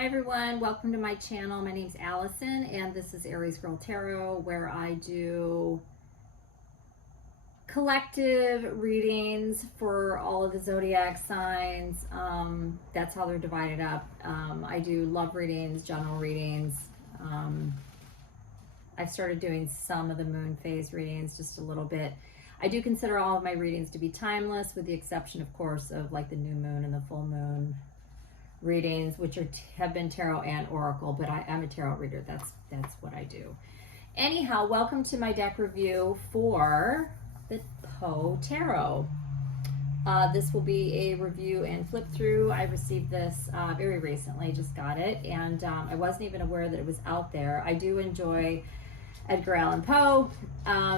Hi everyone, welcome to my channel. My name's Allison and this is Aries Girl Tarot, where I do collective readings for all of the zodiac signs. That's how they're divided up. I do love readings, general readings. I've started doing some of the moon phase readings, just a little bit. I do consider all of my readings to be timeless, with the exception, of course, of like the new moon and the full moon readings, which have been tarot and oracle, but I'm a tarot reader. That's what I do. Anyhow, welcome to my deck review for the Poe Tarot. This will be a review and flip through. I received this very recently, just got it, and I wasn't even aware that it was out there. I do enjoy Edgar Allan Poe,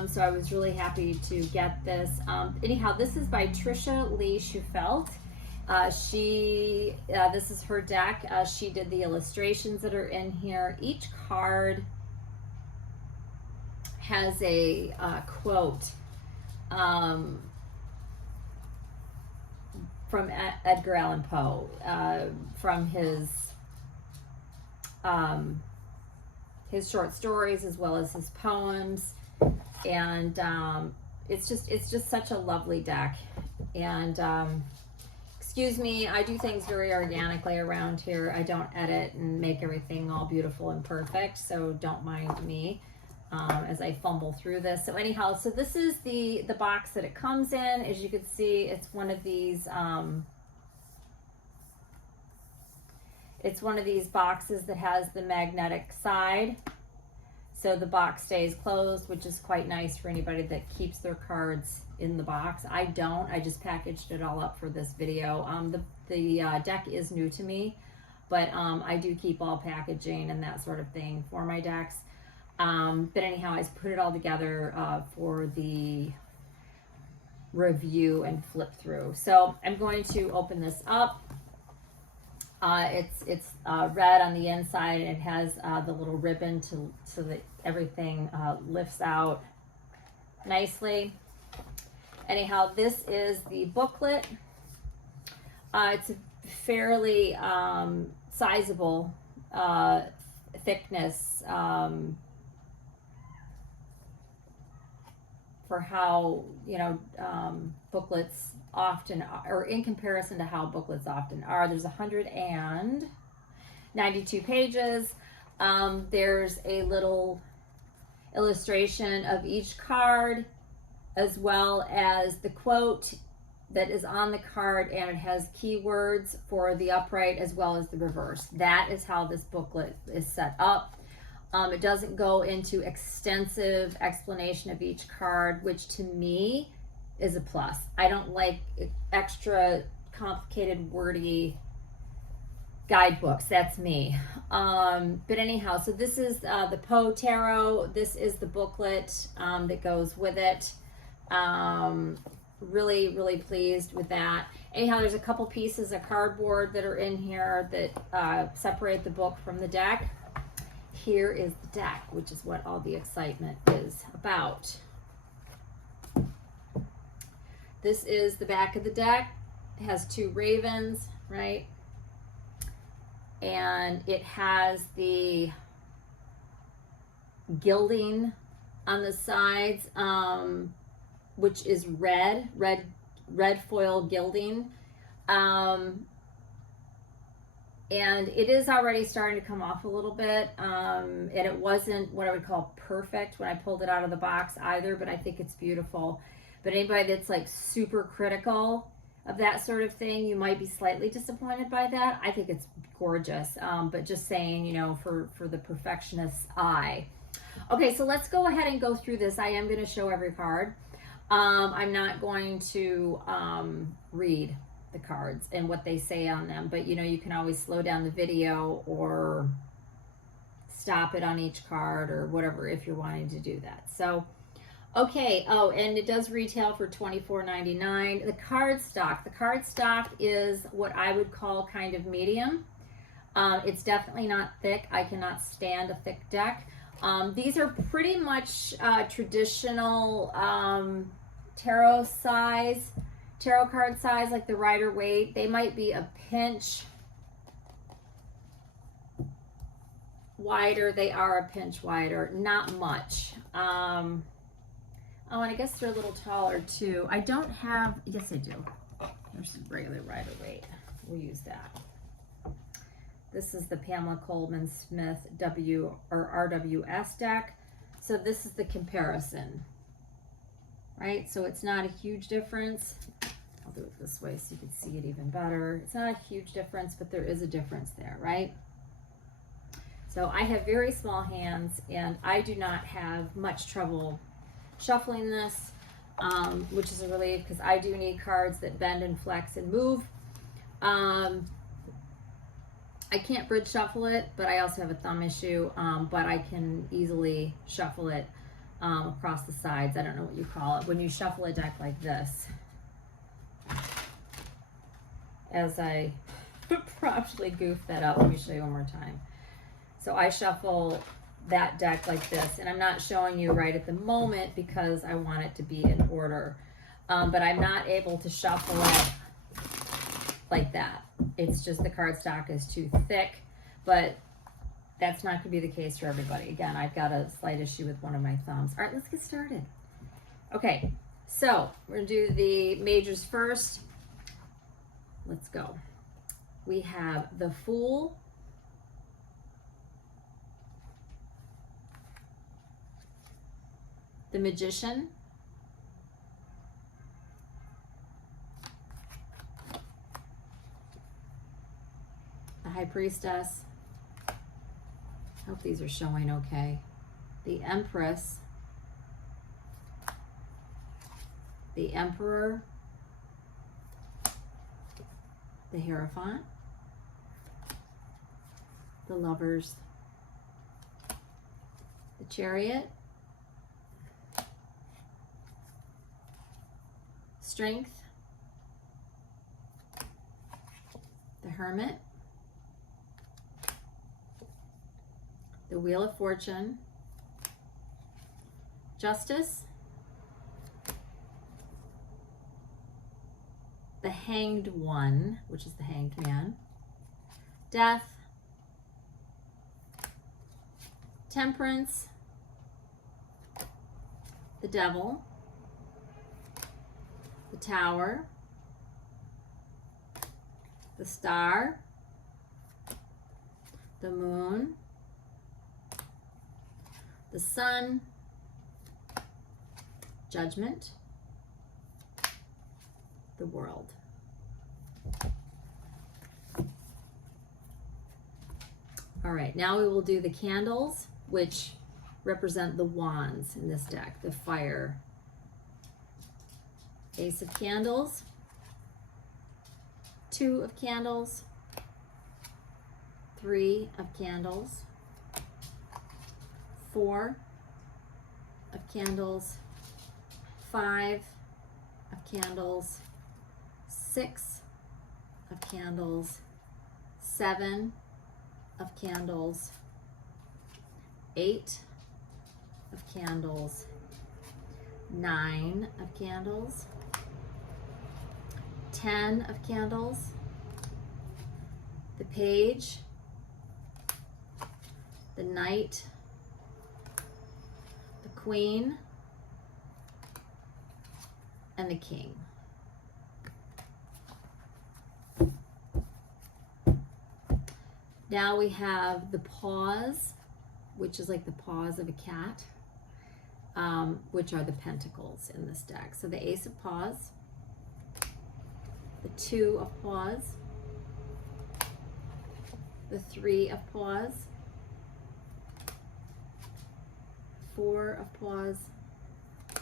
so I was really happy to get this. Anyhow, this is by Trisha Leigh Shufelt. This is her deck. She did the illustrations that are in here. Each card has a quote from Edgar Allan Poe, from his short stories as well as his poems, and it's just such a lovely deck. And excuse me, I do things very organically around here. I don't edit and make everything all beautiful and perfect, so don't mind me as I fumble through this. So anyhow, so this is the box that it comes in. As you can see, it's one of these boxes that has the magnetic side, so the box stays closed, which is quite nice for anybody that keeps their cards in the box. I don't. I just packaged it all up for this video. The deck is new to me, but I do keep all packaging and that sort of thing for my decks. But anyhow, I put it all together for the review and flip through. So I'm going to open this up. It's red on the inside, and it has the little ribbon so that everything lifts out nicely. Anyhow, this is the booklet. It's a fairly sizable thickness for how, booklets often are, or in comparison to how booklets often are. There's 192 pages. There's a little illustration of each card, as well as the quote that is on the card, and it has keywords for the upright as well as the reverse. That is how this booklet is set up. It doesn't go into extensive explanation of each card, which to me is a plus. I don't like extra complicated, wordy guidebooks. That's me. But anyhow, so this is the Poe Tarot. This is the booklet that goes with it. Really pleased with that. Anyhow, there's a couple pieces of cardboard that are in here that separate the book from the deck. Here is the deck, which is what all the excitement is about. This is the back of the deck. It has two ravens, right? And it has the gilding on the sides, which is red foil gilding. And it is already starting to come off a little bit. And it wasn't what I would call perfect when I pulled it out of the box either, but I think it's beautiful. But anybody that's like super critical of that sort of thing, you might be slightly disappointed by that. I think it's gorgeous, but just saying, for the perfectionist's eye. Okay, so let's go ahead and go through this. I am going to show every card. I'm not going to read the cards and what they say on them, but you can always slow down the video or stop it on each card or whatever if you're wanting to do that. So okay, oh, and it does retail for $24.99. The cardstock is what I would call kind of medium. It's definitely not thick. I cannot stand a thick deck. These are pretty much traditional tarot card size, like the Rider-Waite. They might be a pinch wider. They are a pinch wider, not much. Oh, and I guess they're a little taller too. I don't have, yes I do. There's some regular Rider-Waite. We'll use that. This is the Pamela Coleman Smith RWS deck. So this is the comparison, right? So it's not a huge difference. I'll do it this way so you can see it even better. It's not a huge difference, but there is a difference there, right? So I have very small hands and I do not have much trouble shuffling this, which is a relief because I do need cards that bend and flex and move. I can't bridge shuffle it, but I also have a thumb issue, but I can easily shuffle it across the sides. I don't know what you call it when you shuffle a deck like this. As I promptly goof that up, let me show you one more time. So I shuffle that deck like this, and I'm not showing you right at the moment because I want it to be in order, but I'm not able to shuffle it like that. It's just the cardstock is too thick, but that's not going to be the case for everybody. Again, I've got a slight issue with one of my thumbs. All right, let's get started. Okay, so we're going to do the majors first. Let's go. We have the Fool, the Magician, the High Priestess. I hope these are showing okay. The Empress, the Emperor, the Hierophant, the Lovers, the Chariot, Strength, the Hermit, the Wheel of Fortune, Justice, the Hanged One, which is the Hanged Man, Death, Temperance, the Devil, the Tower, the Star, the Moon, the Sun, Judgment, the World. All right, now we will do the candles, which represent the wands in this deck, the Fire. Ace of Candles, Two of Candles, Three of Candles, Four of Candles, Five of Candles, Six of Candles, Seven of Candles, Eight of Candles, Nine of Candles, 10 of Candles, the Page, the Knight, the Queen, and the King. Now we have the Paws, which is like the paws of a cat, which are the pentacles in this deck. So the Ace of Paws, the Two of Paws, the Three of Paws, Four of Paws, the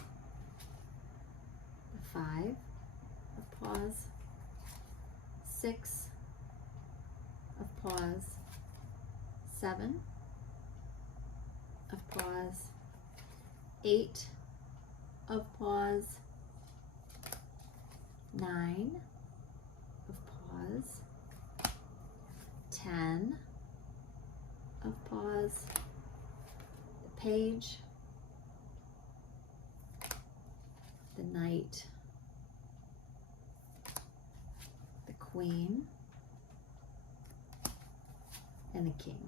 Five of Paws, Six of Paws, Seven of Paws, Eight of Paws, Nine of Paws, 10 of Paws, the Page, the Knight, the Queen, and the King.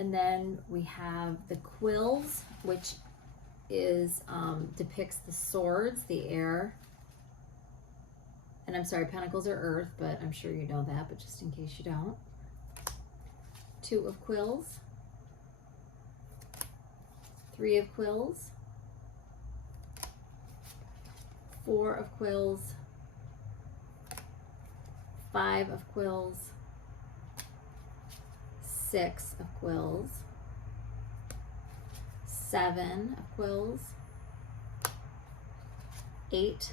And then we have the quills, which is depicts the swords, the air. And I'm sorry, pentacles are earth, but I'm sure you know that, but just in case you don't. 2 of quills. 3 of quills. 4 of quills. 5 of quills. 6 of quills. 7 of quills. 8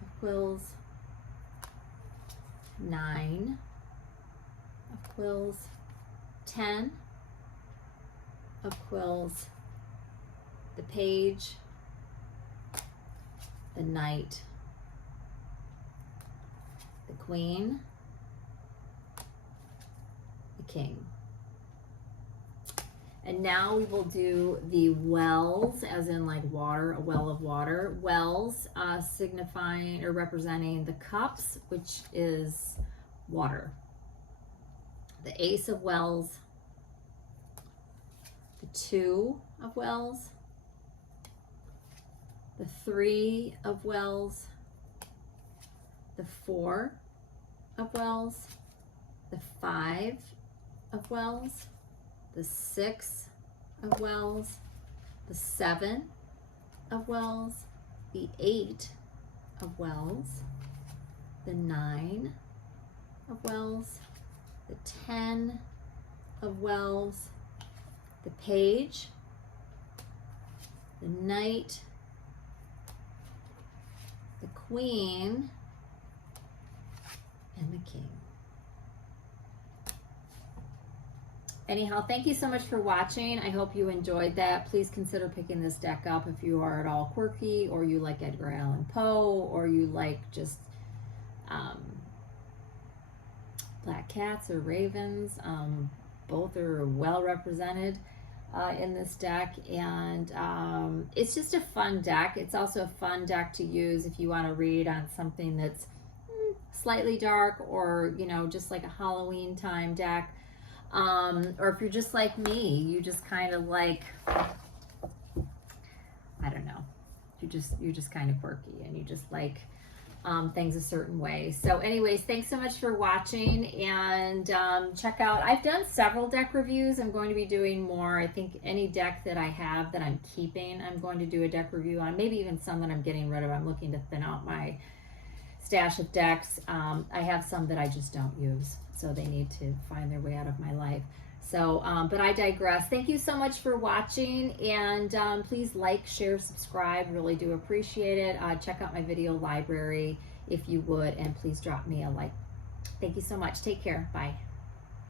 of quills. 9 of quills. 10 of quills. The page. The knight. The queen. The king. And now we will do the wells, as in like water, a well of water. Wells signifying or representing the cups, which is water. The ace of wells. The 2 of wells. The 3 of wells. The 4 of wells. The 5 of wells. The 6 of wells, the 7 of wells, the 8 of wells, the 9 of wells, the 10 of wells, the page, the knight, the queen, and the king. Anyhow, thank you so much for watching. I hope you enjoyed that. Please consider picking this deck up if you are at all quirky, or you like Edgar Allan Poe, or you like just black cats or ravens. Both are well represented in this deck, and it's just a fun deck. It's also a fun deck to use if you want to read on something that's slightly dark, or just like a Halloween time deck. Or if you're just like me, you just kind of like, I don't know, you're just kind of quirky, and you just like things a certain way. So anyways, thanks so much for watching, and check out, I've done several deck reviews. I'm going to be doing more. I think any deck that I have that I'm keeping, I'm going to do a deck review on, maybe even some that I'm getting rid of. I'm looking to thin out my stash of decks. I have some that I just don't use, so they need to find their way out of my life. So, but I digress. Thank you so much for watching, and please like, share, subscribe. Really do appreciate it. Check out my video library if you would, and please drop me a like. Thank you so much. Take care. Bye.